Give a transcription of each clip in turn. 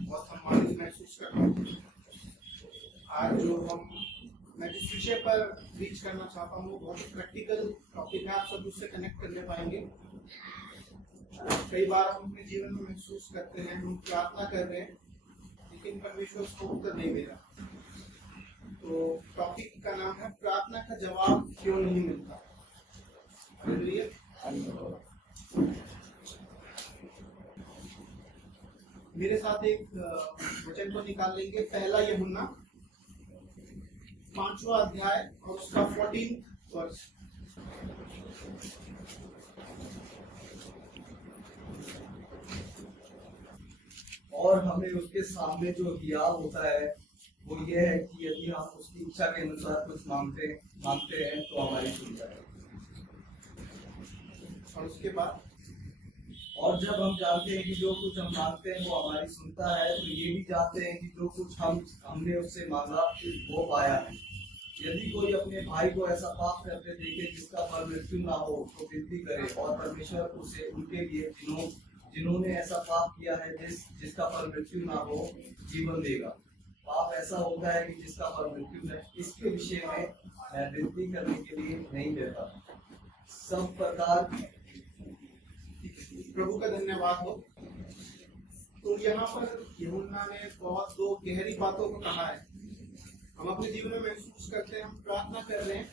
बहुत सम्मानित महसूस कर रहा हूँ। आज जो मैं जिस विषय पर रीच करना चाहता हूँ वो बहुत प्रैक्टिकल टॉपिक है, आप सब उससे कनेक्ट करने पाएंगे। कई बार हम अपने जीवन में महसूस करते हैं, हम प्रार्थना कर रहे हैं लेकिन परमेश्वर उसको उत्तर नहीं मिला। तो टॉपिक का नाम है प्रार्थना का जवाब क्यों नहीं मिलता। मेरे साथ एक वचन को निकाल लेंगे, पहला यूहन्ना 5वां अध्याय और उसका 14 वर्ष। और हमें उसके सामने जो हियाव होता है वो ये है कि यदि हम उसकी इच्छा के अनुसार कुछ मांगते हैं तो हमारी सुनता है। और उसके बाद और जब हम जानते हैं कि जो कुछ हम मांगते हैं वो हमारी सुनता है, तो ये भी जानते हैं कि जो कुछ हमने उससे मांगा वो पाया है। यदि कोई अपने भाई को ऐसा पाप करते देखे जिसका फल मृत्यु ना हो तो विनती करे, और परमेश्वर उसे उनके लिए जिन्होंने ऐसा पाप किया है जिसका फल मृत्यु ना हो जीवन देगा। पाप ऐसा होता है कि जिसका फल मृत्यु है, इसके विषय में मैं विनती करने के लिए नहीं देता। सब प्रकार प्रभु का धन्यवाद हो। तो यहाँ पर यूहन्ना ने बहुत दो गहरी बातों को कहा है। हम अपने जीवन में महसूस करते हैं, हम प्रार्थना कर रहे हैं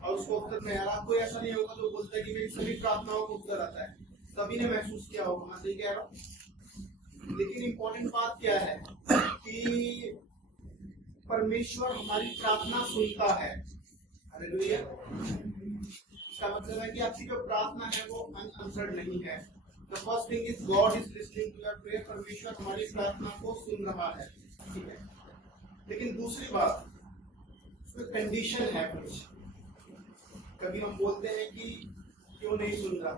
और उसको उत्तर नहीं आ रहा। कोई ऐसा नहीं होगा जो बोलता है कि मेरी सभी प्रार्थनाओं को उत्तर आता है। सभी ने महसूस किया होगा, मैं सही कह रहा हूँ। लेकिन इम्पोर्टेंट बात क्या है कि परमेश्वर हमारी प्रार्थना सुनता है। हालेलुया। इसका मतलब है कि आपकी जो प्रार्थना है वो अनआंसर्ड नहीं है। The first thing is God is listening to your prayer. परमेश्वर हमारी प्रार्थना को सुन रहा है, ठीक है। लेकिन दूसरी बात, उसमें कंडीशन है कुछ। कभी हम बोलते हैं कि क्यों नहीं सुन रहा,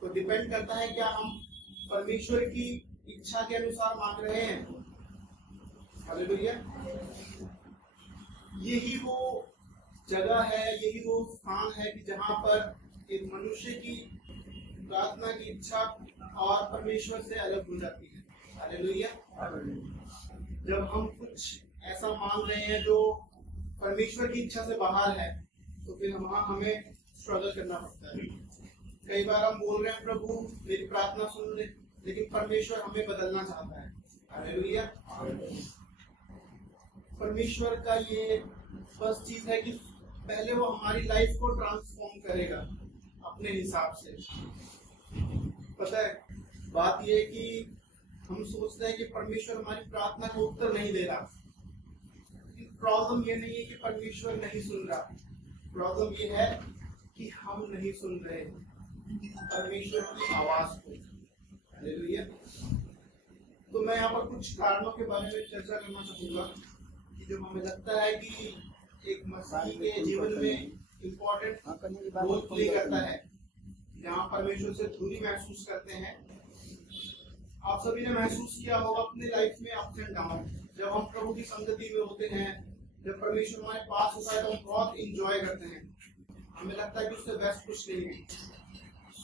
तो डिपेंड करता है क्या हम परमेश्वर की इच्छा के अनुसार मांग रहे हैं। हालेलुया। यही वो जगह है, यही वो स्थान है कि जहां पर एक मनुष्य की प्रार्थना की इच्छा और परमेश्वर से अलग हो जाती है। हालेलुया। जब हम कुछ ऐसा मांग रहे हैं जो परमेश्वर की इच्छा से बाहर है, तो फिर हमें स्ट्रगल करना पड़ता है। कई बार हम बोल रहे हैं प्रभु मेरी प्रार्थना सुन ले, लेकिन परमेश्वर हमें बदलना चाहता है। हालेलुया। परमेश्वर का ये फर्स्ट चीज है कि पहले वो हमारी लाइफ को ट्रांसफॉर्म करेगा अपने हिसाब से। पता है, बात ये है कि हम सोचते हैं कि परमेश्वर हमारी प्रार्थना को उत्तर नहीं दे रहा। प्रॉब्लम ये नहीं है कि परमेश्वर नहीं सुन रहा, प्रॉब्लम ये है कि हम नहीं सुन रहे परमेश्वर की आवाज को। हालेलुया। तो मैं यहाँ पर कुछ कारणों के बारे में चर्चा करना चाहूंगा कि जो हमें लगता है कि एक मसीही के जीवन में इम्पोर्टेंट रोल प्ले करता है, जहाँ परमेश्वर से दूरी महसूस करते हैं। आप सभी ने महसूस किया होगा अपने लाइफ में अप्स एंड डाउन। जब हम प्रभु की संगति में होते हैं, जब परमेश्वर हमारे पास होता है तो हम बहुत इंजॉय करते हैं, हमें लगता है कि उससे बेस्ट कुछ नहीं है।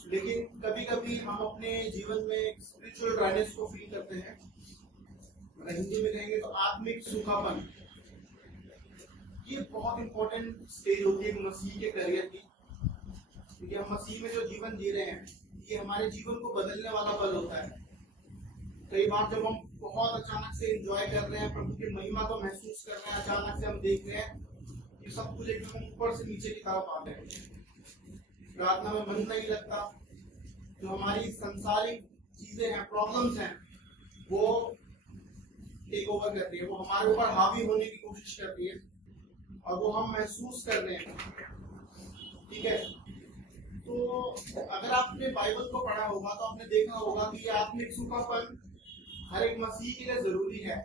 लेकिन कभी कभी हम अपने जीवन में स्पिरिचुअल ड्राइनेस को फील करते हैं। हिंदी में कहेंगे तो आत्मिक सूखापन। ये बहुत इंपॉर्टेंट स्टेज होती है मसीह के करियर की, क्योंकि हम मसीह में जो जीवन जी रहे हैं ये हमारे जीवन को बदलने वाला पल होता है। कई बार जब हम बहुत अचानक से एंजॉय कर रहे हैं, प्रभु की महिमा को महसूस कर रहे हैं, अचानक से हम देख रहे हैं कि सब कुछ एकदम ऊपर से नीचे की तरफ आ गए, प्रार्थना में मन नहीं लगता। जो हमारी संसारिक चीजें हैं, प्रॉब्लम्स हैं, वो टेक ओवर कर रही है, वो हमारे ऊपर हावी होने की कोशिश कर रही है और वो हम महसूस कर रहे हैं, ठीक है। तो अगर आपने बाइबल को पढ़ा होगा तो आपने देखा होगा कि ये आत्मिक सूखापन हर एक मसीह के लिए जरूरी है।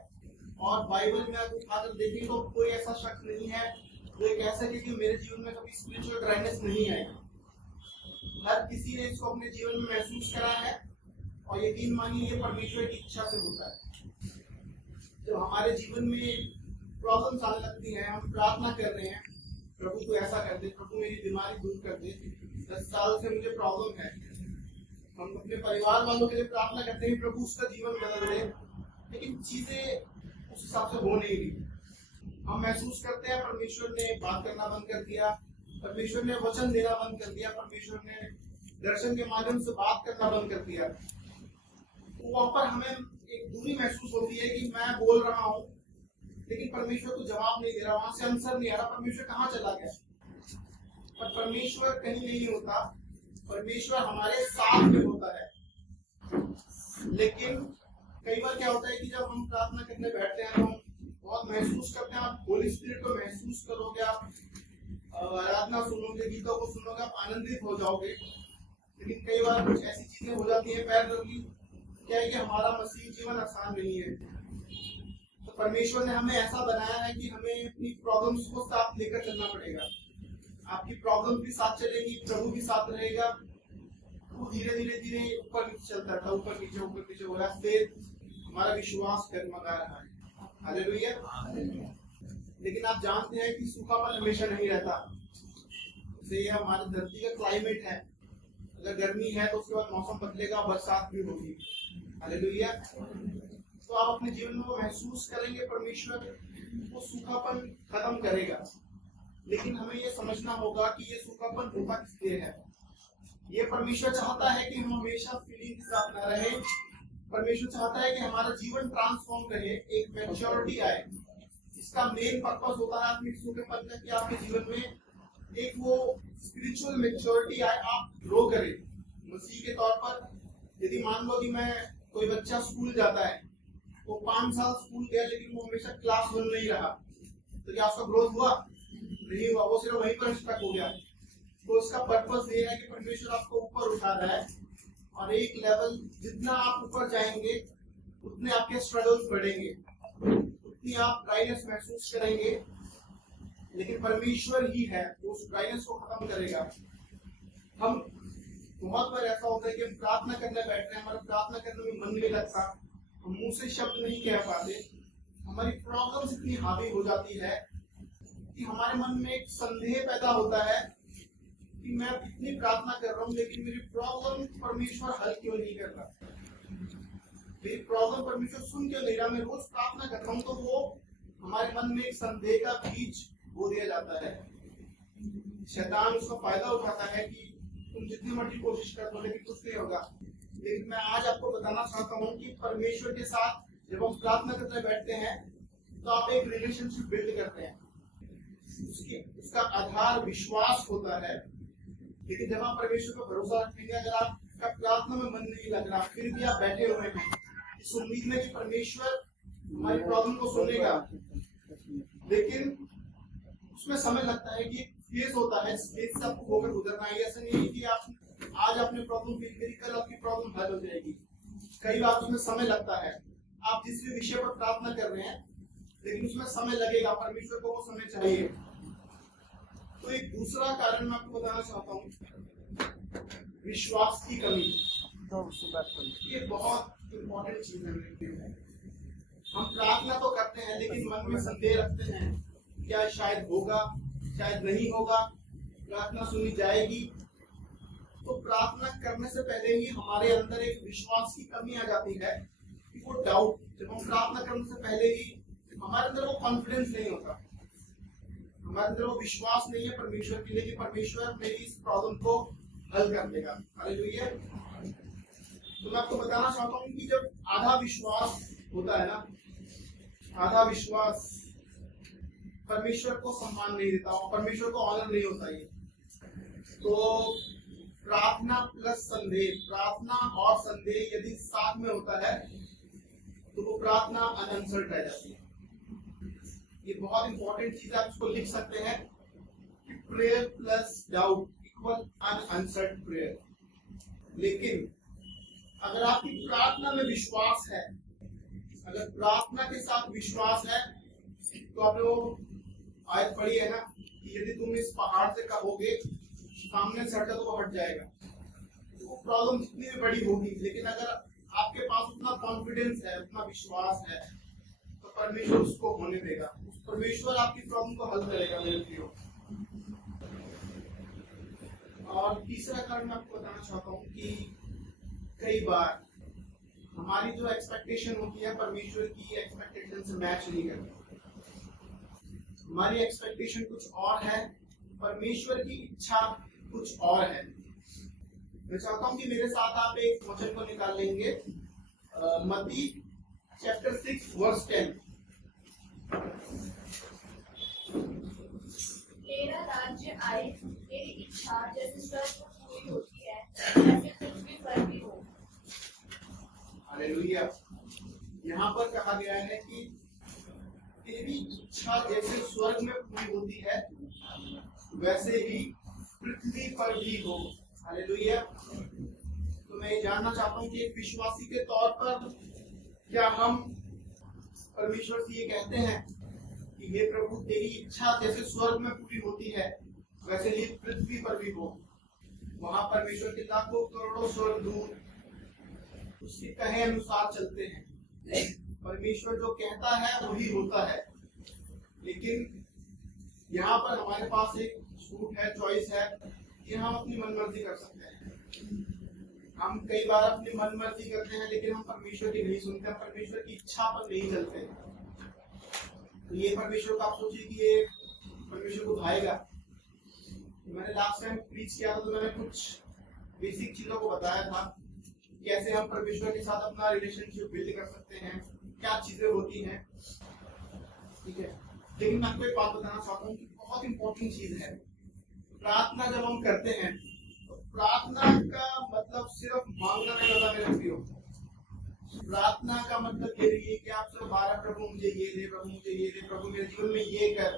और बाइबल में अगर देखें तो कोई ऐसा शख्स नहीं है जो ये कह सके कि मेरे जीवन में कभी स्पिरिचुअल ड्राइनेस नहीं आई। हर किसी ने इसको अपने जीवन में महसूस करा है और यकीन मानिए ये परमेश्वर की इच्छा से होता है। जब हमारे जीवन में प्रॉब्लम्स आने लगती हैं, हम प्रार्थना कर रहे हैं प्रभु को ऐसा कर दे, प्रभु मेरी बीमारी दूर कर दे, 10 साल से मुझे प्रॉब्लम है, हम अपने परिवार वालों के लिए प्रार्थना करते हैं प्रभु उसका जीवन बदल दे, लेकिन चीजें उस हिसाब से हो नहीं रही। हम महसूस करते हैं परमेश्वर ने बात करना बंद कर दिया, परमेश्वर ने वचन देना बंद कर दिया, परमेश्वर ने दर्शन के माध्यम से बात करना बंद कर दिया। तो वहां पर हमें एक दूरी महसूस होती है कि मैं बोल रहा हूँ लेकिन परमेश्वर को जवाब नहीं दे रहा, वहां से आंसर नहीं आ रहा, परमेश्वर कहाँ चला गया। पर परमेश्वर कहीं नहीं होता, परमेश्वर हमारे साथ में होता है। लेकिन कई बार क्या होता है कि जब हम प्रार्थना करने बैठते हैं तो हम बहुत महसूस करते हैं, आप होली स्पिरिट को महसूस करोगे, आप आराधना सुनोगे, गीतों को सुनोगे, आप आनंदित हो जाओगे। लेकिन कई बार कुछ ऐसी चीजें हो जाती है पैरेलली, क्या है कि हमारा मसीह जीवन आसान नहीं है। तो परमेश्वर ने हमें ऐसा बनाया है कि हमें अपनी प्रॉब्लम्स को साथ लेकर चलना पड़ेगा। आपकी प्रॉब्लम भी साथ चलेगी, प्रभु भी साथ रहेगा। वो धीरे धीरे धीरे ऊपर नीचे चलता था, ऊपर नीचे हो रहा है, फिर हमारा विश्वास डगमगा रहा है। हालेलुया। लेकिन आप जानते हैं कि सूखापन हमेशा नहीं रहता। जैसे ये हमारी धरती का क्लाइमेट है, अगर गर्मी है तो उसके बाद मौसम बदलेगा, बरसात भी होगी। हालेलुया। तो आप अपने जीवन में वो महसूस करेंगे, परमेश्वर वो सूखापन खत्म करेगा। लेकिन हमें ये समझना होगा कि ये सूखापन होता किस लिए है। ये परमेश्वर चाहता है कि हम हमेशा फीलिंग के साथ ना रहे। परमेश्वर चाहता है कि हमारा जीवन ट्रांसफॉर्म रहे, एक मैच्योरिटी आए। इसका मेन पर्पस होता है आत्मिक सूखेपन का कि आपके जीवन में एक वो स्पिरिचुअल मैच्योरिटी आए, आप ग्रो करें मसीह के तौर पर। यदि मान लो कि मैं कोई बच्चा स्कूल जाता है, वो 5 साल स्कूल गया लेकिन वो हमेशा क्लास 1 नहीं रहा, तो क्या उसका ग्रोथ हुआ? नहीं हुआ, वो सिर्फ वहीं पर स्टक हो गया। तो इसका पर्पस ये है कि परमेश्वर आपको ऊपर उठा रहा है, और एक लेवल जितना आप ऊपर जाएंगे उतने आपके स्ट्रगल्स बढ़ेंगे, उतनी आप ड्राइनेस महसूस करेंगे। लेकिन परमेश्वर ही है वो उस ड्राइनेस को खत्म करेगा। हम बहुत बार ऐसा होता है कि हम प्रार्थना करने बैठते हैं, हमारा प्रार्थना करने में मन नहीं लगता, हम मुंह से शब्द नहीं कह पाते, हमारी प्रॉब्लम्स इतनी हावी हो जाती है कि हमारे मन में एक संदेह पैदा होता है कि मैं इतनी प्रार्थना कर रहा हूँ लेकिन मेरी प्रॉब्लम परमेश्वर हल क्यों नहीं कर रहा, मेरी प्रॉब्लम परमेश्वर सुन क्यों नहीं रहा। मैं रोज प्रार्थना कर रहा हूँ तो वो हमारे मन में एक संदेह का बीज बो दिया जाता है। शैतान उसका फायदा उठाता है कि तुम जितनी मर्जी कोशिश कर दो लेकिन कुछ नहीं होगा। लेकिन मैं आज आपको बताना चाहता हूँ कि परमेश्वर के साथ जब हम प्रार्थना करने बैठते हैं तो आप एक रिलेशनशिप बिल्ड करते हैं, उसका आधार विश्वास होता है। लेकिन जब आप परमेश्वर पर भरोसा रखेंगे, अगर आपका प्रार्थना में मन नहीं लग रहा फिर भी आप बैठे हुए हैं इस उम्मीद में कि परमेश्वर हमारी प्रॉब्लम को सुनेगा, लेकिन उसमें समय लगता है कि फेज होता है, फेज से आपको होकर गुजरना है। ऐसा नहीं है कि आप आज आपने प्रॉब्लम फील करी कल आपकी प्रॉब्लम हल हो जाएगी। कई बार उसमें समय लगता है। आप जिस भी विषय पर प्रार्थना कर रहे हैं लेकिन उसमें समय लगेगा, परमेश्वर को वो समय चाहिए। तो एक दूसरा कारण मैं आपको बताना चाहता हूँ, विश्वास की कमी। ये बहुत इंपॉर्टेंट चीज है। हम प्रार्थना तो करते हैं लेकिन मन में संदेह रखते हैं, क्या शायद होगा, शायद नहीं होगा, प्रार्थना सुनी जाएगी। तो प्रार्थना करने से पहले ही हमारे अंदर एक विश्वास की कमी आ जाती है कि वो डाउट, जब हम प्रार्थना करने से पहले ही हमारे अंदर वो कॉन्फिडेंस नहीं होता, हमारे अंदर वो विश्वास नहीं है परमेश्वर के लिए कि परमेश्वर मेरी इस प्रॉब्लम को हल कर देगा। हालेलुया। तो मैं आपको बताना चाहता हूँ कि जब आधा विश्वास होता है ना, आधा विश्वास परमेश्वर को सम्मान नहीं देता और परमेश्वर को ऑनर नहीं होता। ये तो प्रार्थना प्लस संदेह, प्रार्थना और संदेह यदि साथ में होता है तो वो प्रार्थना अनआंसर्ड रह जाती है। ये बहुत इंपॉर्टेंट चीज है, आप इसको लिख सकते हैं कि prayer plus doubt equal unanswered prayer. लेकिन अगर आपकी प्रार्थना में विश्वास है, अगर प्रार्थना के साथ विश्वास है, तो आपने वो आयत पढ़ी है ना कि यदि तुम इस पहाड़ से कहोगे सामने से हटा तो वो हट जाएगा। तो वो प्रॉब्लम जितनी भी बड़ी होगी, लेकिन अगर आपके पास उतना कॉन्फिडेंस है, उतना विश्वास है, तो परमेश्वर उसको होने देगा, परमेश्वर आपकी प्रॉब्लम को हल करेगा मेरे प्रियो। और तीसरा कारण मैं आपको बताना चाहता हूँ कि कई बार हमारी जो एक्सपेक्टेशन होती है परमेश्वर की एक्सपेक्टेशन से मैच नहीं करती। हमारी एक्सपेक्टेशन कुछ और है, परमेश्वर की इच्छा कुछ और है। मैं चाहता हूं कि मेरे साथ आप एक वचन को निकाल लेंगे, मत्ती चैप्टर 6 वर्स 10। मेरा राज्य आए, मेरी इच्छा जैसे स्वर्ग में पूरी होती है वैसे पृथ्वी पर भी हो। हालेलुया। यहाँ पर कहा गया है कि तेरी इच्छा जैसे स्वर्ग में पूरी होती है वैसे ही पृथ्वी पर भी हो। हालेलुया। तो मैं ये जानना चाहता हूँ कि एक विश्वासी के तौर पर क्या हम परमेश्वर से ये कहते हैं कि हे प्रभु तेरी इच्छा जैसे स्वर्ग में पूरी होती है वैसे ही पृथ्वी पर भी हो। वहां परमेश्वर के लाखों करोड़ों स्वर्गदूत उसके कहे अनुसार चलते हैं। परमेश्वर जो कहता है वही होता है। लेकिन यहाँ पर हमारे पास एक छूट है, चॉइस है कि हम अपनी मनमर्जी कर सकते हैं। हम कई बार अपनी मनमर्जी करते हैं लेकिन हम परमेश्वर की नहीं सुनते, हम परमेश्वर की इच्छा पर नहीं चलते। तो ये परमेश्वर को आप सोचिए कि ये परमेश्वर को भाएगा। मैंने लास्ट टाइम प्रीच किया था तो मैंने कुछ बेसिक चीजों को बताया था, कैसे हम परमेश्वर के साथ अपना रिलेशनशिप बिल्ड कर सकते हैं, क्या चीजें होती हैं। ठीक है, लेकिन मैं आपको एक बात बताना चाहता हूँ कि बहुत इंपॉर्टेंट चीज है। प्रार्थना जब हम करते हैं तो प्रार्थना का मतलब सिर्फ मांगना नहीं होता मेरे प्रियो। प्रार्थना का मतलब ये नहीं है कि आप सिर्फ 12 प्रभु मुझे ये दे, प्रभु मुझे ये दे, प्रभु मेरे जीवन में ये कर।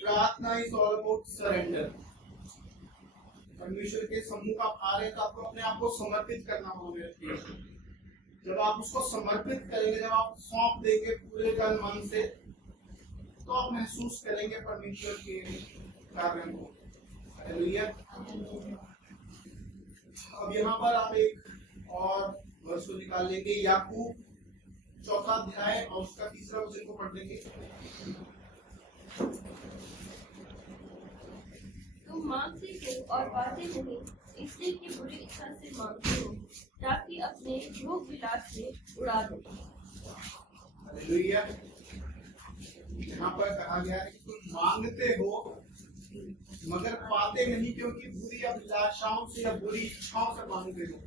प्रार्थना इज ऑल अबाउट सरेंडर। परमेश्वर के सम्मुख आप आ रहे हैं तो आपको अपने आप को समर्पित करना होगा। जब आप उसको समर्पित करेंगे, जब आप सौंप देंगे पूरे तन मन से, तो आप महसूस करेंगे परमेश्वर के कार्य को। हालेलुया। अब यहाँ पर आप एक और वर्ष को निकाल लेंगे, याकूब 4 अध्याय और उसका 3 वचन को पढ़ देंगे। तुम मांगते हो और पाते नहीं, इसलिए कि बुरी इच्छा से मांगते हो ताकि अपने भोग विलास से उड़ा दो। हालेलुया। यहाँ पर कहा गया है कि तुम मांगते हो मगर पाते नहीं, क्योंकि बुरी अभिलाषाओं से या बुरी इच्छाओं से मांगते हो।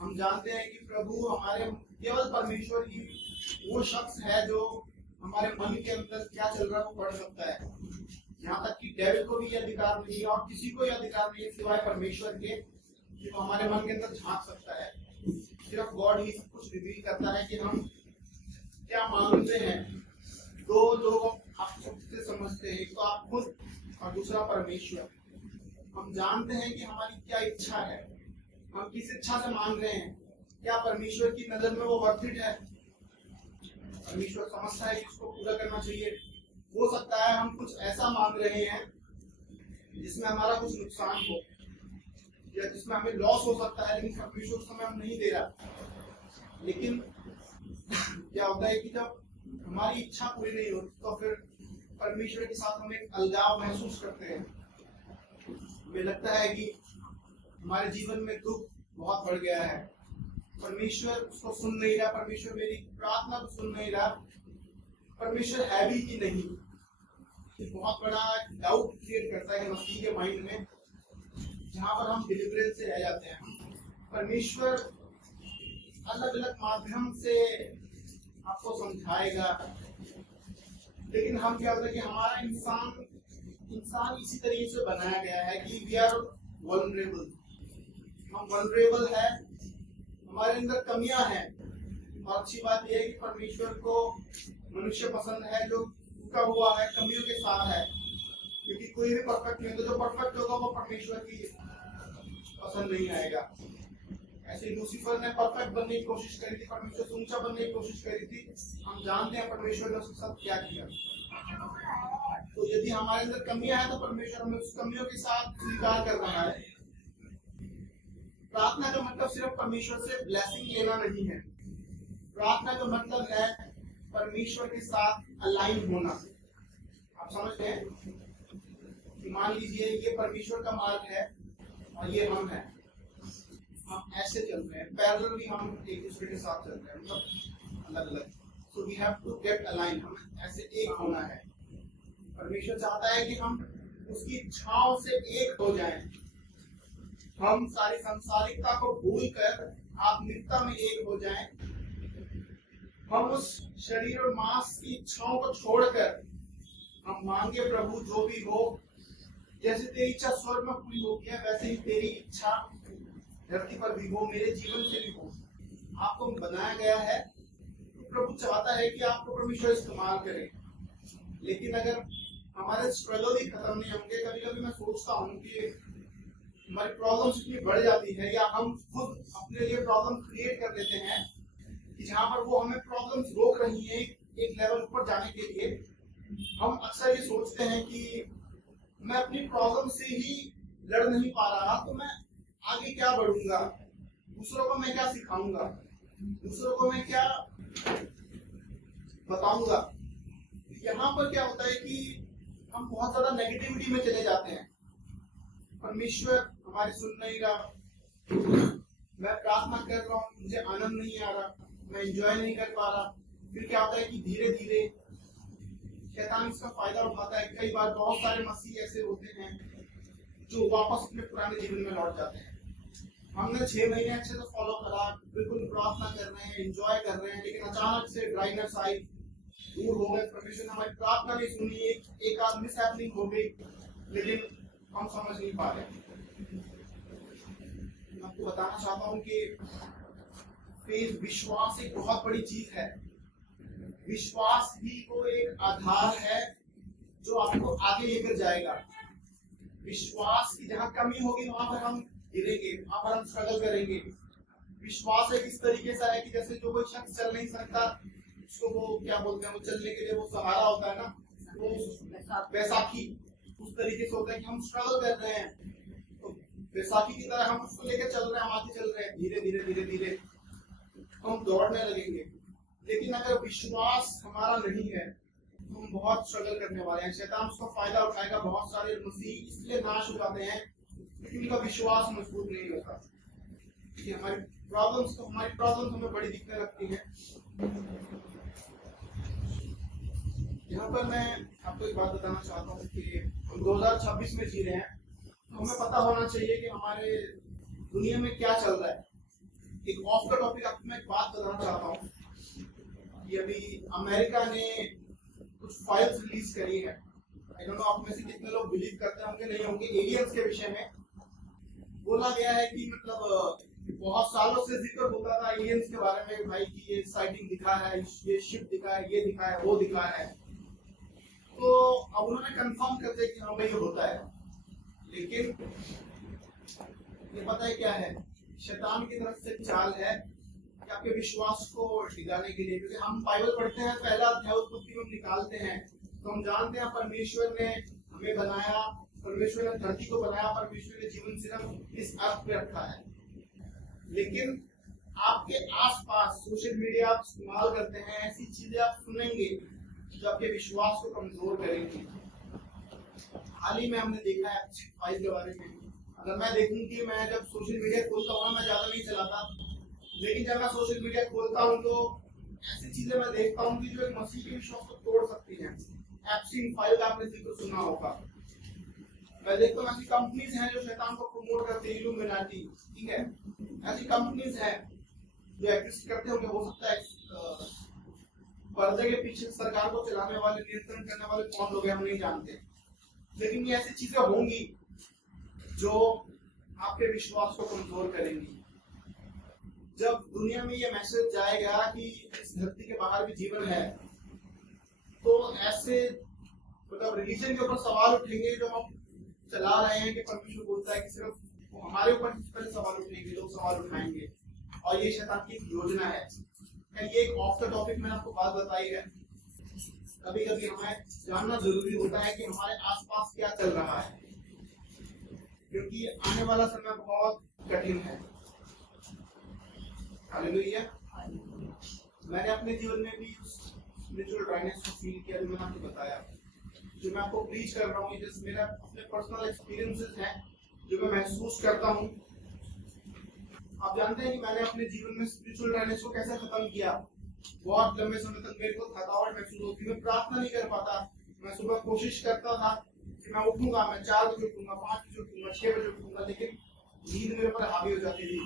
हम जानते हैं कि प्रभु हमारे केवल परमेश्वर ही वो शख्स है जो हमारे मन के अंदर क्या चल रहा है वो पढ़ सकता है। यहाँ तक कि डेविड को भी ये अधिकार नहीं है और किसी को ये अधिकार नहीं है सिवाय परमेश्वर के कि वो हमारे मन के अंदर झांक सकता है। सिर्फ गॉड ही सब कुछ रिवील करता है कि हम क्या मांगते हैं। 2 लोग आप खुद समझते हैं, एक तो आप खुद और दूसरा परमेश्वर। हम जानते हैं कि हमारी क्या इच्छा है, हम किस इच्छा से मांग रहे हैं, क्या परमेश्वर की नजर में वो वर्थ इट है। परमेश्वर समझता है कि इसको पूरा करना चाहिए। हो सकता है हम कुछ ऐसा मांग रहे हैं जिसमें हमारा कुछ नुकसान हो या जिसमें हमें लॉस हो सकता है, लेकिन परमेश्वर उस समय हम नहीं दे रहा। लेकिन क्या होता है कि जब हमारी इच्छा पूरी नहीं होती तो फिर परमेश्वर के साथ हम एक अलगाव महसूस करते हैं। हमें लगता है कि हमारे जीवन में दुख बहुत बढ़ गया है, परमेश्वर उसको सुन नहीं रहा, परमेश्वर मेरी प्रार्थना को सुन नहीं रहा, परमेश्वर है भी कि नहीं। ये बहुत बड़ा डाउट क्रिएट करता है मसीह के माइंड में, जहाँ पर हम डिलीवरेंस से रह जाते हैं। परमेश्वर अलग अलग माध्यम से आपको समझाएगा, लेकिन हम क्या होता है कि हमारा इंसान इसी तरीके से बनाया गया है कि वी आर वल्नरेबल। हम वल्नरेबल है, हमारे अंदर कमियां हैं। और अच्छी बात यह है कि परमेश्वर को मनुष्य पसंद है जो टूटा हुआ है, कमियों के साथ है, क्योंकि कोई भी परफेक्ट नहीं। तो जो परफेक्ट होगा वो परमेश्वर की पसंद नहीं आएगा। ऐसे लूसीफर ने परफेक्ट बनने की कोशिश करी थी, परमेश्वर से ऊंचा बनने की कोशिश करी थी। हम जानते हैं परमेश्वर ने उसके साथ क्या किया। तो यदि हमारे अंदर कमियां हैं तो परमेश्वर हमें उस कमियों के साथ स्वीकार कर रहा है। प्रार्थना का मतलब सिर्फ परमेश्वर से ब्लेसिंग लेना नहीं है। प्रार्थना का मतलब है परमेश्वर के साथ अलाइन होना। आप समझ रहे हैं? मान लीजिए ये परमेश्वर का मार्ग है और ये हम हैं। हम ऐसे चल रहे हैं, पैरेलली हम एक दूसरे के साथ चल रहे हैं, मतलब अलग अलग। So we have to get align, हमें ऐसे एक होना है। परमेश्वर चाहता है कि हम उसकी इच्छाओं से एक हो जाएं, हम सारी सांसारिकता को भूलकर आत्मिकता में एक हो जाएं, हम उस शरीर और मांस की इच्छाओं को छोड़कर हम मांगे प्रभु जो भी हो, जैसे तेरी इच्छा स्वर्ग में पूरी होती है वैसे ही तेरी इच्छा धरती पर भी हो, मेरे जीवन से भी हो। आपको बनाया गया है तो प्रभु चाहता है कि आपको परमेश्वर इस्तेमाल करे। लेकिन अगर हमारे स्ट्रगल ही खत्म नहीं होंगे, कभी कभी मैं सोचता हूँ कि हमारी प्रॉब्लम्स इतनी बढ़ जाती है या हम खुद अपने लिए प्रॉब्लम क्रिएट कर लेते हैं कि जहाँ पर वो हमें प्रॉब्लम्स रोक रही हैं एक लेवल ऊपर जाने के लिए। हम अक्सर ये सोचते हैं कि मैं अपनी प्रॉब्लम से ही लड़ नहीं पा रहा तो मैं आगे क्या बढ़ूंगा, दूसरों को मैं क्या सिखाऊंगा, दूसरों को मैं क्या बताऊंगा। यहाँ पर क्या होता है कि हम बहुत ज्यादा नेगेटिविटी में चले जाते हैं, परमेश्वर हमारी सुन नहीं रहा, मैं प्रार्थना कर रहा हूँ मुझे आनंद नहीं आ रहा, मैं एंजॉय नहीं कर पा रहा। फिर क्या होता है कि धीरे धीरे शैतान इसका फायदा उठाता है। कई बार बहुत सारे मसीह ऐसे होते हैं जो वापस अपने पुराने जीवन में लौट जाते हैं। हमने 6 महीने अच्छे से फॉलो करा, बिल्कुल प्रार्थना कर रहे हैं, एंजॉय कर रहे हैं, लेकिन अचानक से ड्राइनेस आई, दूर हो गए, परमेश्वर ने हमारी प्रार्थना नहीं सुनी, एक आध मिसहैपनिंग हो गई, लेकिन हम समझ नहीं पा रहे। मैं आपको बताना चाहता हूँ कि फेथ, विश्वास एक बहुत बड़ी चीज है। विश्वास ही को एक आधार है जो आपको आगे लेकर जाएगा। विश्वास की जहां कमी होगी वहां पर हम गिरेंगे, वहां पर हम स्ट्रगल करेंगे। विश्वास एक इस तरीके से है कि जैसे जो कोई शख्स चल नहीं सकता उसको वो क्या बोलते हैं, वो चलने के लिए वो सहारा होता है ना, वो बैसाखी उस तरीके से होता है कि हम स्ट्रगल कर रहे हैं तो बैसाखी की तरह हम उसको लेकर चल रहे हैं, हम आगे चल रहे हैं, धीरे धीरे धीरे धीरे हम दौड़ने लगेंगे। लेकिन अगर विश्वास हमारा नहीं है तो हम बहुत स्ट्रगल करने वाले हैं। शैतान उसका फायदा उठाएगा। बहुत सारे मसीह इसलिए नाश हो जाते हैं क्योंकि उनका विश्वास मजबूत नहीं होता। कि हमारी प्रॉब्लम्स हमें बड़ी दिखने लगती हैं। यहाँ पर मैं आपको एक बात बताना चाहता हूँ कि हम 2026 में जी रहे हैं, तो हमें पता होना चाहिए कि हमारे दुनिया में क्या चल रहा है। एक ऑफ द टॉपिक आपको मैं एक बात बताना चाहता हूँ कि अभी अमेरिका ने कुछ फाइल्स रिलीज करी है। आई डोंट नो आप में से कितने लोग बिलीव करते होंगे नहीं होंगे। एलियंस के विषय में बोला गया है कि मतलब बहुत सालों से जिक्र होता था एलियंस के बारे में, भाई कि ये साइटिंग दिखा है, ये शिप दिखा है, ये दिखा है, वो दिखा है। तो अब उन्होंने कंफर्म कर दिया कि हाँ भाई ये होता है। लेकिन ये पता है क्या है, शैतान की तरफ से चाल है कि आपके विश्वास को डिगाने के लिए। क्योंकि हम बाइबल पढ़ते हैं, पहला अध्याय उत्पत्ति में निकालते हैं तो हम जानते हैं परमेश्वर ने हमें बनाया, परमेश्वर ने धरती को बनाया, परमेश्वर ने जीवन सिर्फ इस अर्थ पे रखा है। लेकिन आपके आसपास सोशल मीडिया आप इस्तेमाल करते हैं, ऐसी चीजें आप सुनेंगे जो आपके विश्वास को कमजोर करेंगी। हाल ही में हमने देखा है फाइल के बारे में। अगर मैं देखूं कि मैं जब सोशल मीडिया खोलता हूँ, मैं ज्यादा नहीं चलाता, लेकिन जब मैं सोशल मीडिया खोलता हूँ तो ऐसी चीजें मैं देखता हूँ कि जो एक मसीह के विश्वास को तोड़ सकती हैं। एप्स्टीन फाइल का आपने जिक्र सुना होगा। मैं देखता हूँ ऐसी कंपनीज हैं जो शैतान को प्रमोट करते हैं, इल्यूमिनाटी, ठीक है, ऐसी कंपनीज हैं जो एग्जिस्ट करते होंगे। हो सकता है पर्दे के पीछे सरकार को चलाने वाले, नियंत्रण करने वाले कौन लोग हैं हम नहीं जानते, लेकिन ये ऐसी चीजें होंगी जो आपके विश्वास को कमजोर करेंगी। जब दुनिया में ये मैसेज जाएगा कि इस धरती के बाहर भी जीवन है, तो ऐसे मतलब रिलीजन के ऊपर सवाल उठेंगे जो हम चला रहे हैं कि परमेश्वर बोलता है कि सिर्फ वो हमारे ऊपर पहले सवाल उठेंगे, लोग सवाल उठाएंगे, और ये शैतान की योजना है। ये एक ऑफ द टॉपिक मैंने आपको बात बताई है। कभी कभी हमें जानना जरूरी होता है कि हमारे आसपास क्या चल रहा है, क्योंकि आने वाला समय बहुत कठिन है। हालेलुया। मैंने अपने जीवन में भी स्पिरिचुअल ड्राइनेस को फील किया, जो मैंने आपको बताया, जो मैं आपको प्रीच कर रहा हूँ, ये जस्ट मेरा अपने पर्सनल एक्सपीरियंसेस हैं जो मैं महसूस करता हूँ। आप जानते हैं कि मैंने अपने जीवन में स्पिरिचुअल ड्राइनेस को कैसे खत्म किया। बहुत लंबे समय तक मेरे को थकावट महसूस होती, मैं प्रार्थना नहीं कर पाता। मैं सुबह कोशिश करता था कि मैं उठूंगा, मैं 4 बजे उठूंगा, 5 बजे उठूंगा, 6 बजे उठूंगा, लेकिन नींद मेरे पर हावी हो जाती थी।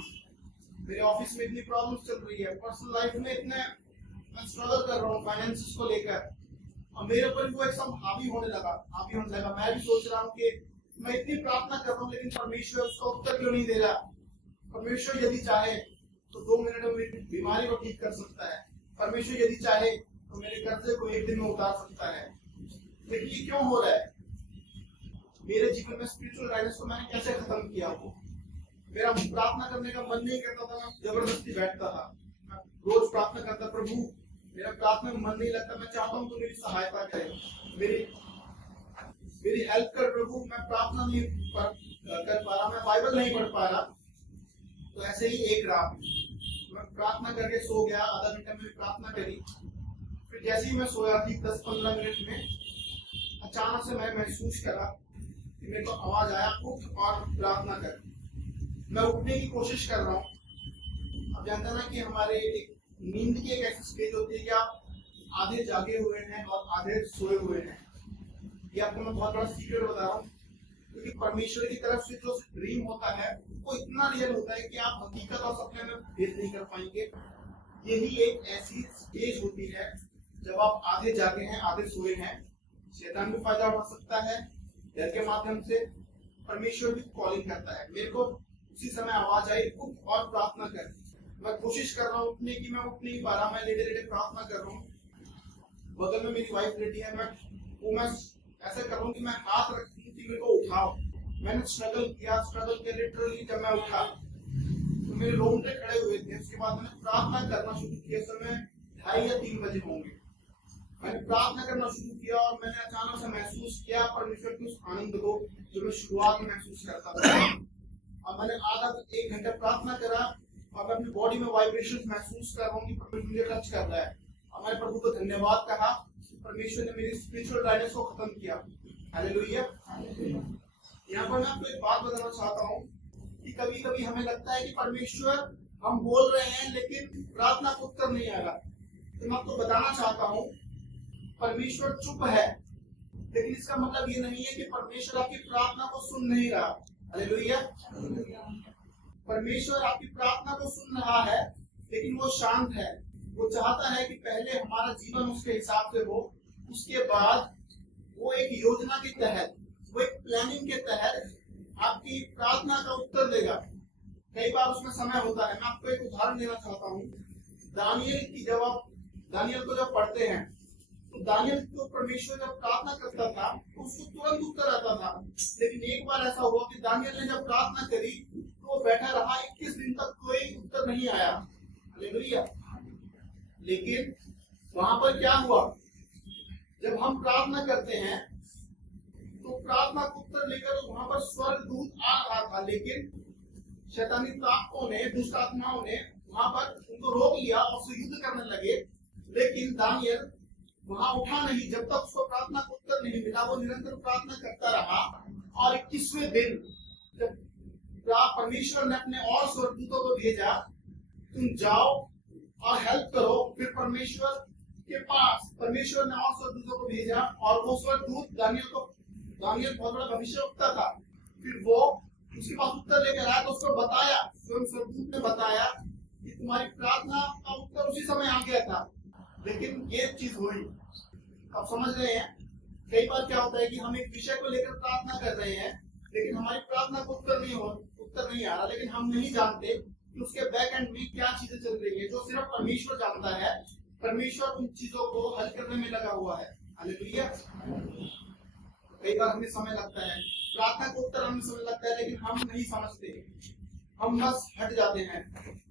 मेरे ऑफिस में इतनी प्रॉब्लम्स चल रही है, पर्सनल लाइफ में इतने मैं स्ट्रगल कर रहा हूँ फाइनेंसेस को लेकर, और मेरे ऊपर वो एकदम हावी होने लगा। मैं भी सोच रहा हूँ कि मैं इतनी प्रार्थना कर रहा हूँ, लेकिन परमेश्वर उसका उत्तर क्यों नहीं दे रहा। परमेश्वर यदि चाहे तो 2 मिनट में मेरी बीमारी को ठीक कर सकता है। परमेश्वर यदि चाहे तो मेरे कर्जे को 1 दिन में उतार सकता है, लेकिन ये क्यों हो रहा है। मेरे जीवन में स्पिरिचुअल ड्राइनेस को मैंने कैसे खत्म किया। वो मेरा प्रार्थना करने का मन नहीं करता था, मैं जबरदस्ती बैठता था। मैं रोज प्रार्थना करता, प्रभु मेरा प्रार्थना में मन नहीं लगता, मैं चाहता हूँ तो मेरी सहायता करे, मेरी हेल्प कर प्रभु। मैं प्रार्थना नहीं कर पा रहा, मैं बाइबल नहीं पढ़ पा रहा। तो ऐसे ही एक रात मैं प्रार्थना करके सो गया, आधा घंटा में प्रार्थना करी। फिर जैसे ही मैं सोया थी 10-15 मिनट में अचानक से मैं महसूस करा कि मेरे को आवाज आया, उठ और प्रार्थना कर। मैं उठने की कोशिश कर रहा हूँ। आप जानते हैं ना कि हमारे नींद की एक ऐसी स्टेज होती है कि आप आधे जागे हुए हैं और आधे सोए हुए हैं। ये आपको मैं बहुत बड़ा सीक्रेट बता रहा हूँ, क्योंकि परमेश्वर की तरफ से जो ड्रीम होता है वो इतना रियल होता है कि आप हकीकत और सपने में भेद नहीं कर पाएंगे। यही एक ऐसी स्टेज होती है जब आप आधे जागे हैं, आधे सोए हैं। शैतान भी फायदा उठा सकता है, डर के माध्यम से परमेश्वर भी कॉलिंग करता है। मेरे को उसी समय आवाज आई, उठ और प्रार्थना कर। मैं कोशिश कर रहा हूँ उठने की, मैं उठ नहीं पा रहा, मैं लेटे लेटे प्रार्थना कर रहा हूँ। बगल में मेरी वाइफ लेटी है, मैं ऐसा कर रहा हूँ कि मैं हाथ रखूं कि मेरे को उठाओ। मैंने स्ट्रगल किया लिटरली। जब मैं उठा तो मेरे रोंगटे खड़े हुए थे। उसके बाद मैंने प्रार्थना करना शुरू किया। समय 2:30 या 3 बजे होंगे। मैंने प्रार्थना करना शुरू किया और मैंने अचानक से महसूस किया परमेश्वर के उस आनंद को जो मैं शुरुआत में महसूस करता था। और मैंने आधा 1 घंटा प्रार्थना करा और मैं अपनी बॉडी में वाइब्रेशन महसूस कर रहा हूँ कि परमेश्वर मुझे टच कर रहा है। और मैंने प्रभु को धन्यवाद कहा, परमेश्वर ने मेरी स्पिरिचुअल ड्राइनेस को खत्म किया। हालेलुया। यहाँ पर मैं आपको एक बात बताना चाहता हूँ कि कभी कभी हमें लगता है कि परमेश्वर हम बोल रहे हैं लेकिन प्रार्थना को उत्तर नहीं आ रहा। तो मैं आपको बताना चाहता हूँ परमेश्वर चुप है, लेकिन इसका मतलब ये नहीं है कि परमेश्वर आपकी प्रार्थना को सुन नहीं रहा। हालेलुया। परमेश्वर आपकी प्रार्थना को सुन रहा है, लेकिन वो शांत है। वो चाहता है कि पहले हमारा जीवन उसके हिसाब से हो, उसके बाद वो एक योजना के तहत, वो एक प्लानिंग के तहत आपकी प्रार्थना का उत्तर देगा। कई बार उसमें समय होता है। मैं आपको एक उदाहरण देना चाहता हूँ। दानियल को जब पढ़ते हैं तो दानियल को परमेश्वर जब प्रार्थना करता था तो उसको तुरंत उत्तर आता था। लेकिन एक बार ऐसा हुआ कि दानियल ने जब प्रार्थना करी तो वो बैठा रहा, 21 दिन तक कोई उत्तर नहीं आया। हालेलुया। लेकिन वहां पर क्या हुआ, जब हम प्रार्थना करते हैं तो प्रार्थना को उत्तर लेकर वहां पर स्वर्गदूत आ रहा था, लेकिन शैतानी ताकतों ने, दुष्ट आत्माओं ने वहां पर उनको रोक लिया और उससे युद्ध करने लगे। लेकिन दानियल वहां उठा नहीं जब तक उसको प्रार्थना को उत्तर नहीं मिला। वो निरंतर प्रार्थना करता रहा और 21वें दिन जब परमेश्वर ने अपने और स्वर्गदूतों को भेजा, तुम जाओ और हेल्प करो, फिर परमेश्वर के पास परमेश्वर ने और स्वर्गदूतों को भेजा और वो स्वर्गदूत दानियल बहुत बड़ा भविष्यवक्ता था। फिर वो उसके पास उत्तर लेकर आया तो उसको बताया, स्वयं स्वर्गदूत ने बताया कि तुम्हारी प्रार्थना का उत्तर उसी समय आ गया था। लेकिन ये चीज हुई, आप समझ रहे हैं। कई बार क्या होता है कि हम एक विषय को लेकर प्रार्थना कर रहे हैं, लेकिन हमारी प्रार्थना को उत्तर नहीं आ रहा, लेकिन हम नहीं जानते कि उसके बैक एंड में क्या चीजें चल रही है, जो सिर्फ परमेश्वर जानता है। परमेश्वर उन चीजों को हल करने में लगा हुआ है। हालेलुया। कई बार हमें समय लगता है, प्रार्थना को उत्तर हमें समय लगता है, लेकिन हम नहीं समझते, हम बस हट जाते हैं।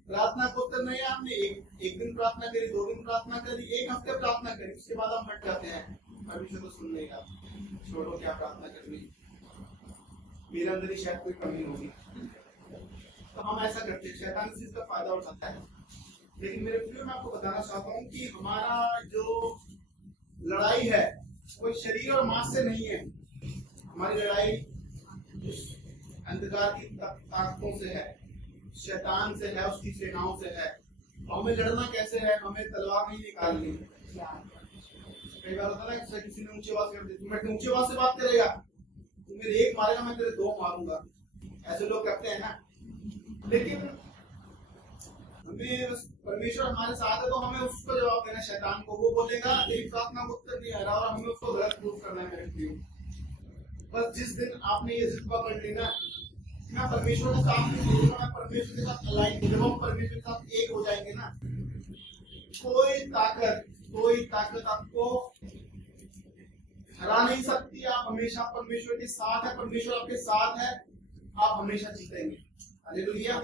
प्रार्थना को उत्तर नहीं, हमने एक दिन प्रार्थना करी, 2 दिन प्रार्थना करी, 1 हफ्ते प्रार्थना करी, उसके बाद हम हट जाते हैं। परमेश्वर को सुन लेगा, छोड़ो क्या प्रार्थना करनी, मेरे अंदर ही शायद कोई कमी होगी। तो हम ऐसा करते हैं, शैतान इस चीज का फायदा उठाता है। लेकिन मेरे प्रिय, मैं आपको बताना चाहता हूँ कि हमारा जो लड़ाई है कोई शरीर और मांस से नहीं है। हमारी लड़ाई अंधकार की ताकतों से है। शैतान से है, उसकी सेनाओं से है। और हमें लड़ना कैसे है? हमें तलवार नहीं निकालनी। कई बार होता है ना, किसी ने ऊंची आवाज कर दी, तुम ऊंची आवाज से बात करेगा, तू मेरे एक मारेगा, मैं तेरे दो मारूंगा। ऐसे लोग करते हैं ना। लेकिन हमें परमेश्वर हमारे साथ है तो हमें उसको जवाब देना। शैतान को वो बोलेगा तेरी प्रार्थना को उत्तर नहीं आ रहा, और हमें उसको गलत प्रूफ करना है मेरे लिए। बस जिस दिन आपने ये जिद पकड़ ली ना, मैं परमेश्वर के साथ नहीं बोलूंगा, मैं परमेश्वर के साथ अलाइन, जब हम परमेश्वर के साथ एक हो जाएंगे ना, कोई ताकत आपको हरा नहीं सकती। आप हमेशा परमेश्वर के साथ है, परमेश्वर आपके साथ है, आप हमेशा जीतेंगे। हालेलुया।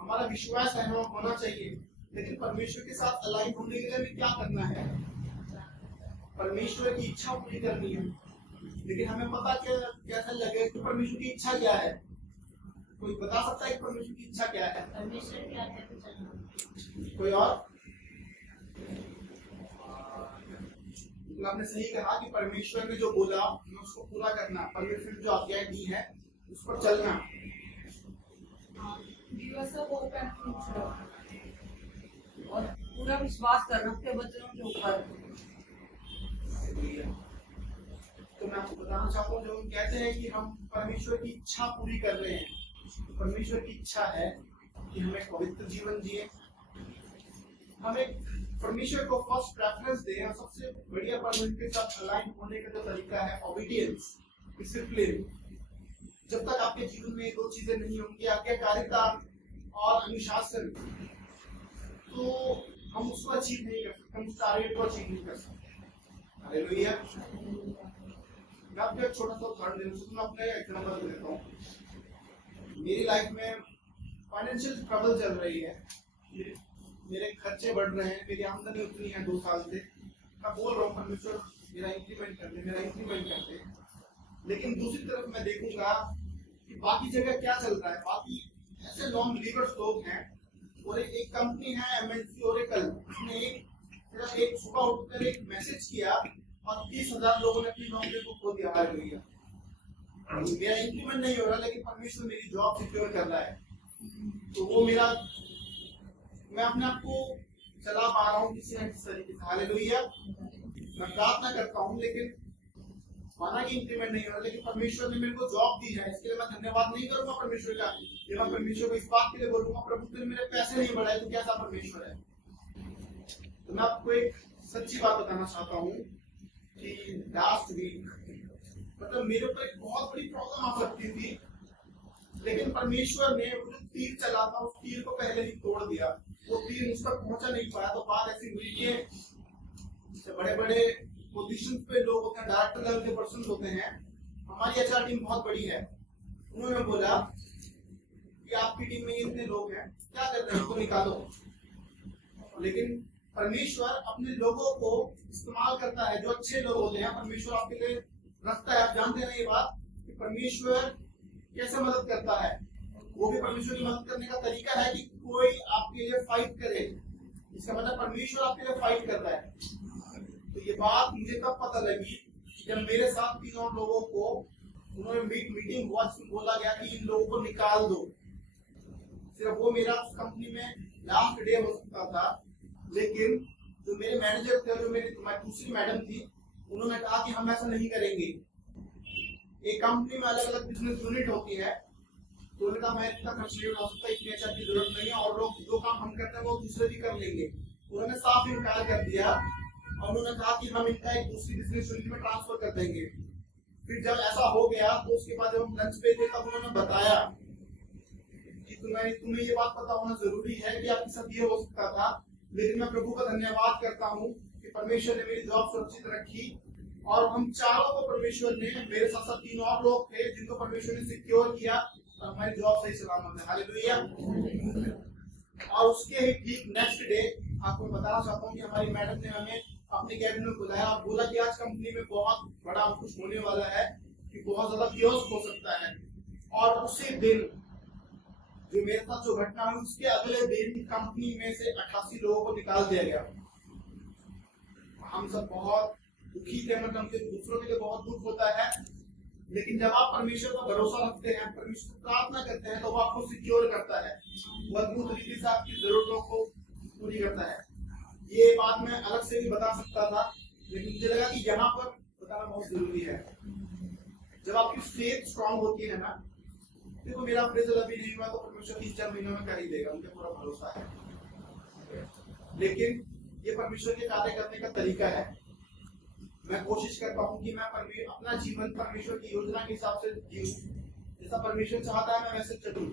हमारा विश्वास है हम होना चाहिए, लेकिन परमेश्वर के साथ अलाइन होने के लिए हमें क्या करना है? परमेश्वर की इच्छा पूरी करनी है। लेकिन हमें पता कैसा लगे कि परमेश्वर की इच्छा क्या है? कोई बता सकता है कि परमेश्वर की इच्छा क्या है? परमेश्वर क्या कहते चलना। कोई और? आपने सही कहा कि परमेश्वर ने जो बोला हमें उसको पूरा करना, परमेश्वर ने जो आज्ञाएं दी है उस पर चलना। और पूरा विश्वास करना अपने वचनों के ऊपर। तो मैं आपको बताना चाहूंगा, जब हम कहते हैं कि हम परमेश्वर की इच्छा पूरी कर रहे हैं, तो परमेश्वर की इच्छा है कि हम एक पवित्र जीवन जिए, हमें परमेश्वर को फर्स्ट प्रेफरेंस दें। और सबसे बढ़िया परमेश्वर के साथ अलाइन होने का जो तरीका है ओबीडियंस, डिसिप्लिन। जब तक आपके जीवन में दो चीजें नहीं होंगी, आज्ञाकारिता और अनुशासन, तो हम उसको अचीव नहीं कर सकते, हम उस टारगेट को अचीव नहीं कर सकते। हालेलुया। मैं आपको एक छोटा सा उदाहरण देना चाहता हूं, अपने एग्जांपल देता हूं। मेरी लाइफ में फाइनेंशियल ट्रबल चल रही है, मेरे खर्चे बढ़ रहे हैं, मेरी आमदनी उतनी है 2 साल से, मैं बोल रहा हूँ परमेश्वर मेरा इंक्रीमेंट कर दे। लेकिन दूसरी तरफ मैं देखूंगा कि बाकी जगह क्या चल रहा है। बाकी ऐसे नॉन बिलीवर्स लोग हैं, और एक कंपनी है एमएनसी ओरेकल, उसने एक सुबह उठकर एक मैसेज किया और 30,000 लोगों ने अपनी नौकरी को खो दिया। मेरा इंक्रीमेंट नहीं हो रहा, लेकिन परमेश्वर मेरी जॉब सिक्योर कर रहा है। तो वो मैं अपने आप को चला पा रहा हूँ किसी न किसी तरीके से। हालेलुया। मैं प्रार्थना करता हूँ, लेकिन माना कि इंक्रीमेंट नहीं हो रहा, लेकिन परमेश्वर ने मेरे को जॉब दी है, इसके लिए मैं धन्यवाद नहीं करूंगा परमेश्वर का। ये मैं परमेश्वर को इस बात के लिए बोलूंगा, प्रभु तूने मेरे पैसे नहीं बढ़ाए, तो कैसा परमेश्वर है। तो मैं आपको एक सच्ची बात बताना चाहता हूँ कि लास्ट वीक मतलब मेरे ऊपर एक बहुत बड़ी प्रॉब्लम आ सकती थी, लेकिन परमेश्वर ने वो जो तीर चला था, उस तीर को पहले ही तोड़ दिया। वो तीर मुझ तक पहुंचा नहीं पाया। तो बात ऐसी हुई कि बड़े बड़े पोजीशन पे लोग होते हैं, डायरेक्टर लेवल के पर्सन होते हैं, हमारी एचआर टीम बहुत बड़ी है, उन्होंने बोला कि आपकी टीम में इतने लोग हैं, क्या कर रहे हैं, उनको निकालो। लेकिन परमेश्वर अपने लोगों को इस्तेमाल करता है, जो अच्छे लोग होते हैं परमेश्वर आपके लिए रखता है। आप जानते हैं ना ये बात कि परमेश्वर कैसे मदद करता है। वो भी परमेश्वर की मदद करने का तरीका है कि कोई आपके लिए फाइट करे। इसका मतलब परमेश्वर आपके लिए फाइट कर रहा है। तो ये बात मुझे तब पता लगी जब मेरे साथ 3 और लोगों को उन्होंने मीटिंग हुआ, जिसमें बोला गया कि इन लोगों को निकाल दो। सिर्फ वो मेरा उस कंपनी में लास्ट डे हो सकता था, लेकिन जो मेरे मैनेजर थे, जो मेरी दूसरी मैडम थी, उन्होंने कहा कि हम ऐसा नहीं करेंगे। एक कंपनी में अलग अलग बिजनेस यूनिट होती है, तो उन्होंने कहा मैं इतना खर्च नहीं हो सकता, इतनी अच्छा की जरूरत नहीं है, और लोग जो काम हम करते हैं वो दूसरे भी कर लेंगे। उन्होंने साफ इनकार कर दिया और उन्होंने कहा कि हम इनका एक दूसरी बिजनेस यूनिट में ट्रांसफर कर देंगे। फिर जब ऐसा हो गया तो उसके बाद जब हम लंच पे थे, तब उन्होंने बताया कि तुम्हें ये बात पता होना जरूरी है कि आपके साथ ये हो सकता था, लेकिन मैं प्रभु का धन्यवाद करता हूँ कि परमेश्वर ने मेरी जॉब सुरक्षित रखी। और हम चारों को परमेश्वर ने, मेरे साथ साथ 3 और लोग थे जिनको परमेश्वर ने सिक्योर किया, और हमारी जॉब सही सलामत है। हालेलुया। और उसके ही ठीक नेक्स्ट डे आपको बताना चाहता हूँ कि हमारी मैडम ने हमें अपने कैबिन में बुलाया और बोला कि आज कंपनी में बहुत बड़ा कुछ होने वाला है, कि बहुत ज्यादा कियोस्क हो सकता है। और उसी दिन जो मेरे साथ जो घटना हुई, उसके अगले दिन कंपनी में से 88 लोगों को निकाल दिया गया। हम सब बहुत दुखी थे, मतलब दूसरों के लिए बहुत दुख होता है, लेकिन जब आप परमेश्वर पर भरोसा रखते हैं, परमेश्वर से प्रार्थना करते हैं, तो वो आपको सिक्योर करता है, मजबूत तरीके से आपकी जरूरतों को पूरी करता है। ये बात मैं अलग से भी बता सकता था, लेकिन मुझे लगा कि यहाँ पर बताना बहुत जरूरी है। जब आपकी फेथ स्ट्रांग होती है ना, देखो मेरा अप्रेजल अभी नहीं हुआ तो परमेश्वर 3-4 महीनों में कर ही देगा, मुझे पूरा भरोसा है। लेकिन ये परमेश्वर के कार्य करने का तरीका है। मैं कोशिश करता हूँ कि मैं अपना जीवन परमेश्वर की योजना के हिसाब से जीऊं, जैसा परमेश्वर चाहता है मैं वैसे चलूं।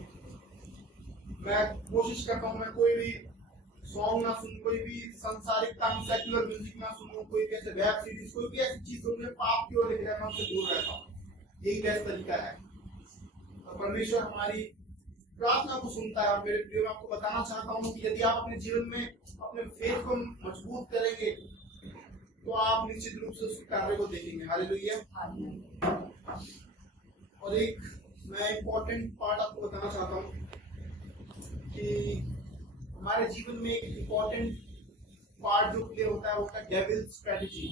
मैं कोशिश करता हूँ मैं कोई भी सॉन्ग ना सुनूं, कोई भी सांसारिक सेक्युलर म्यूजिक ना सुनूं, कोई भी ऐसे वेब सीरीज, कोई भी ऐसी चीज जो मुझे पाप की ओर लेके जाए मैं उससे दूर रहता हूँ। यही बेस्ट तरीका है। तो परमेश्वर हमारी प्रार्थना को सुनता है। और मेरे प्रिय, मैं आपको बताना चाहता हूँ कि यदि आप अपने जीवन में अपने फेथ को मजबूत करेंगे तो आप निश्चित रूप से उसके कार्य को देखेंगे। हालेलुया। और एक मैं इम्पोर्टेंट पार्ट आपको बताना चाहता हूँ कि हमारे जीवन में एक इम्पोर्टेंट पार्ट जो प्ले होता है वो होता है डेविल स्ट्रेटजी।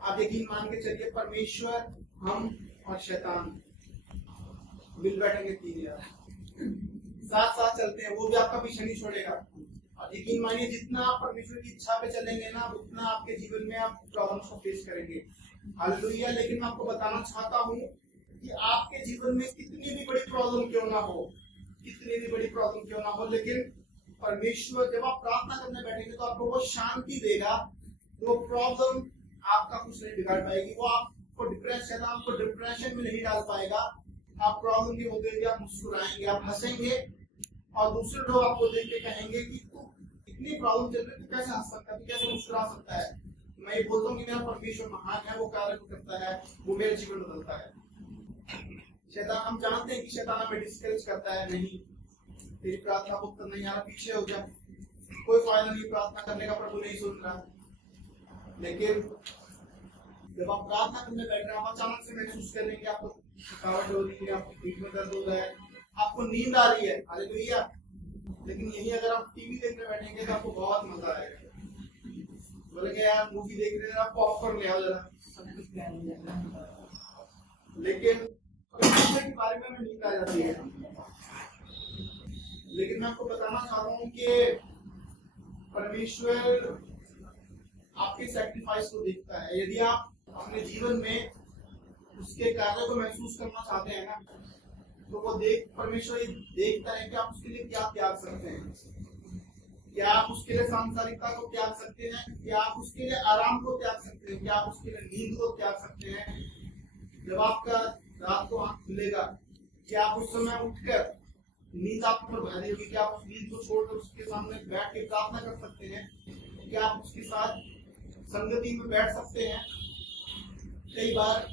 आप यकीन मान के चलिए, परमेश्वर, हम और शैतान मिल बैठेंगे 3 यार, साथ साथ चलते हैं, वो भी आपका पीछे नहीं छोड़ेगा। और यकीन मानिए, जितना आप परमेश्वर की इच्छा पे चलेंगे ना, उतना आपके जीवन में आप प्रॉब्लम्स को फेस करेंगे। हालेलुया। लेकिन मैं आपको बताना चाहता हूँ कि आपके जीवन में कितनी भी बड़ी प्रॉब्लम क्यों ना हो, कितनी भी बड़ी प्रॉब्लम क्यों ना हो, लेकिन परमेश्वर जब आप प्रार्थना करने बैठेंगे तो आपको वो शांति देगा। वो प्रॉब्लम आपका कुछ नहीं बिगाड़ पाएगी, वो आपको आपको डिप्रेशन में नहीं डाल पाएगा। आप प्रॉब्लम की होगी, आप मुस्कुराएंगे, आप हंसेंगे, और दूसरे लोग आपको देख के कहेंगे कि तू इतनी प्रॉब्लम चल रही है, तू कैसे हंस सकता है, तू कैसे मुस्कुरा सकता है। मैं ये बोलता हूँ कि मेरा परमेश्वर महान है, वो कार्य को करता है, वो मेरे जीवन बदलता है। शैतान, हम जानते हैं कि शैतान हमें डिस्करेज करता है, नहीं तेरी प्रार्थना को उत्तर नहीं आ रहा, पीछे हो जा, कोई फायदा नहीं, प्रार्थना करने का प्रभु नहीं सुन रहा। लेकिन जब आप प्रार्थना करने बैठ रहे हैं, आप अचानक से महसूस करेंगे आपको थकावट हो रही है, आपकी पीठ में दर्द हो रहा है, आपको नींद आ रही है। हालेलुया। लेकिन यही अगर आप टीवी देखने बैठेंगे तो आपको बहुत मजा आएगा। बोलेंगे यार मूवी देख रहे हैं, आप पॉपकॉर्न ले आओ जरा। लेकिन परमेश्वर के बारे में नींद आ जाती है। लेकिन मैं आपको बताना चाहता हूँ कि परमेश्वर आपके सैक्रिफाइस को देखता है। यदि आप अपने जीवन में उसके कार्य को महसूस करना चाहते हैं ना, तो वो परमेश्वर देखता है कि आप उसके लिए क्या त्याग सकते हैं। क्या आप उसके लिए सांसारिकता को त्याग सकते हैं, क्या आप उसके लिए आराम को त्याग सकते हैं, क्या आप उसके लिए नींद को त्याग सकते हैं। जब आपका रात को आंख खुलेगा, क्या आप उस समय उठकर नींद आपके ऊपर भारी होगी, क्या आप उस नींद को छोड़कर उसके सामने बैठ के प्रार्थना कर सकते हैं, क्या आप उसके साथ संगति में बैठ सकते हैं। कई बार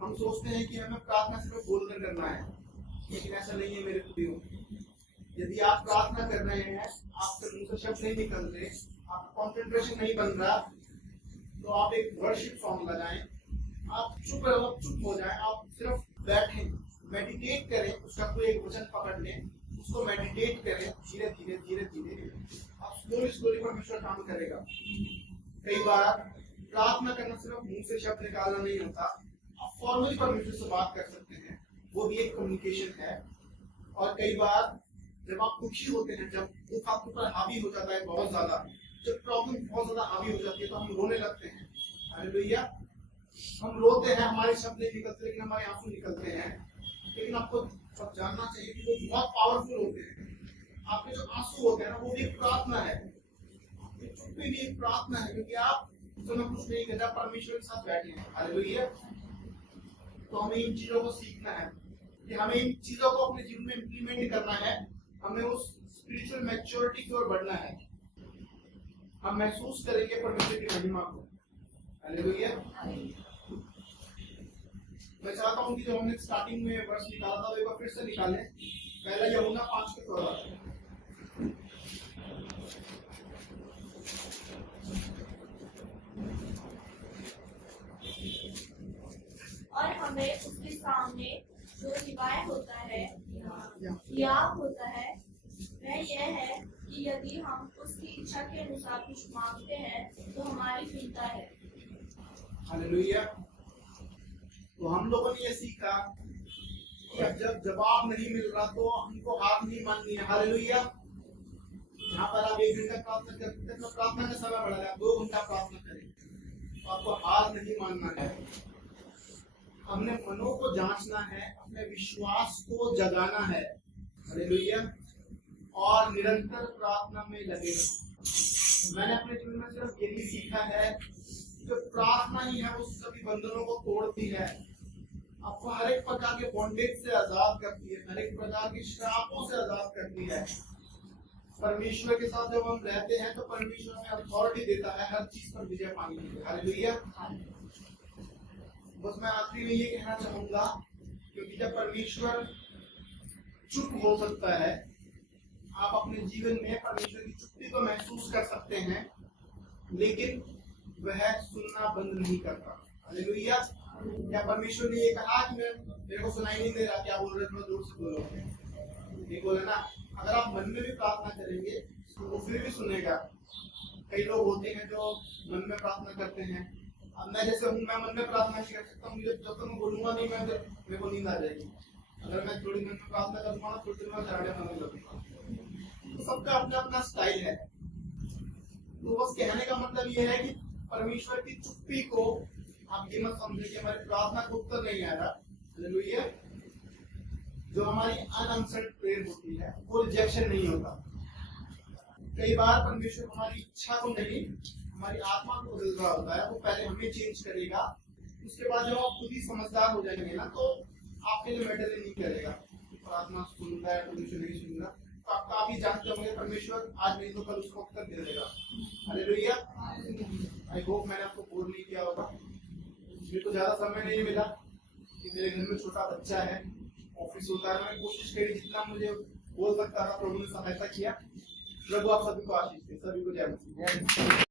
हम सोचते हैं कि हमें प्रार्थना सिर्फ बोलकर करना है, लेकिन ऐसा नहीं है मेरे प्रियो। यदि आप प्रार्थना कर रहे हैं, आपके मुंह से शब्द नहीं निकल रहे, आपका कंसंट्रेशन नहीं बन रहा, तो आप एक वर्शिप सॉन्ग लगाएं, आप चुप हो जाएं, आप सिर्फ बैठें, मेडिटेट करें, उसका कोई एक वचन पकड़ लें, उसको मेडिटेट करें, धीरे धीरे धीरे धीरे आप स्लोली परमेश्वर काम करेगा। कई बार प्रार्थना करना सिर्फ मुंह से शब्द निकालना नहीं होता, आप फॉर्मली परमेश्वर से बात कर सकते हैं, वो भी एक कम्युनिकेशन है। और कई बार जब आप दुखी होते हैं, जब दुख आपके ऊपर हावी हो जाता है बहुत ज्यादा, जब प्रॉब्लम बहुत ज्यादा हावी हो जाती है, तो हम रोने लगते हैं। हालेलुया। हम रोते हैं, हमारे शब्द नहीं निकलते, लेकिन हमारे आंसू निकलते हैं। लेकिन आपको सब जानना चाहिए कि वो बहुत पावरफुल होते हैं। आपके जो आंसू होते हैं ना, वो भी एक प्रार्थना है, चुप्पी भी एक प्रार्थना है, क्योंकि आप समय कुछ नहीं कहता, परमेश्वर के साथ बैठे हैं। हालेलुया। तो हमें इन चीजों को सीखना है कि हमें इन चीजों को अपने जीवन में इम्प्लीमेंट करना है, हमें उस स्पिरिचुअल मैच्योरिटी की ओर बढ़ना है। हम महसूस करेंगे परमेश्वर की महिमा को। हालेलुया। मैं चाहता हूँ कि जो हमने स्टार्टिंग में वर्ष निकाला था, वो एक बार फिर से निकालें। पहला यूहन्ना 5:14। और हमें उसके सामने जो रिवाय होता है याद होता है, वह यह है कि यदि हम उसकी इच्छा के अनुसार कुछ मांगते हैं तो हमारी सुनता है। हालेलुया। तो हम लोगों ने ये सीखा कि अब जब जवाब नहीं मिल रहा तो हमको हार नहीं माननी है। हालेलुया। जहाँ पर आप 1 घंटा प्रार्थना करते हैं तो प्रार्थना का समय बढ़ा है, 2 घंटा प्रार्थना करें, तो आपको हार नहीं मानना है। हमने मनों को जांचना है, अपने विश्वास को जगाना है। हालेलुया। और निरंतर प्रार्थना में लगे रहो। मैंने अपने जीवन में सिर्फ यही सीखा है, जो प्रार्थना ही है वो सभी बंधनों को तोड़ती है, आपको हर एक प्रकार के बॉन्डेज से आजाद करती है, हर एक प्रकार के श्रापों से आजाद करती है। परमेश्वर के साथ जब हम रहते हैं तो परमेश्वर हमें अथॉरिटी देता है हर चीज पर विजय पाने के लिए। हालेलुया। बस मैं आखिरी में ये कहना चाहूंगा, क्योंकि जब परमेश्वर चुप हो सकता है, आप अपने जीवन में परमेश्वर की चुप्पी को महसूस कर सकते हैं, लेकिन वह सुनना बंद नहीं करता। हालेलुया। क्या परमेश्वर ने ये कहा कि मेरे को सुनाई नहीं दे रहा, क्या बोल रहे, थोड़ा जोर से बोलो, नहीं बोले ना। अगर आप मन में भी प्रार्थना करेंगे तो वो फिर भी सुनेगा। कई लोग होते हैं जो मन में प्रार्थना करते हैं। अब मैं जैसे हूँ, मैं मन में प्रार्थना नहीं कर सकता, मुझे जब तक मैं बोलूंगा नहीं, मैं मेरे को नींद आ जाएगी। अगर मैं थोड़ी मन में प्रार्थना करूंगा ना, थोड़ी देर में झगड़े करने लगूंगा। तो सबका अपना अपना स्टाइल है। तो बस कहने का मतलब ये है कि परमेश्वर की चुप्पी को आप ये मत समझे कि हमारी प्रार्थना को उत्तर नहीं आ रहा। हालेलुया। जो हमारी अनआंसर्ड प्रेयर होती है वो रिजेक्शन नहीं होता। कई बार परमेश्वर हमारी इच्छा को नहीं, हमारी आत्मा को बदल रहा होता है। वो पहले हमें चेंज करेगा, उसके बाद जब आप खुद ही समझदार हो जाएंगे ना, तो आपके लिए मैटर नहीं करेगा प्रार्थना सुनता है परमेश्वर नहीं सुन रहा। तो आप काफी जानते होंगे परमेश्वर आज नहीं तो कल उसको उत्तर दे देगा। हालेलुया। आई होप मैंने आपको बोर नहीं किया होगा। मुझे तो ज्यादा समय नहीं मिला कि मेरे घर में छोटा बच्चा है, ऑफिस होता है। मैंने कोशिश करी जितना मुझे बोल सकता था, प्रभु ने सहायता किया। प्रभु आप सभी को आशीष दे। सभी को जय मसीह।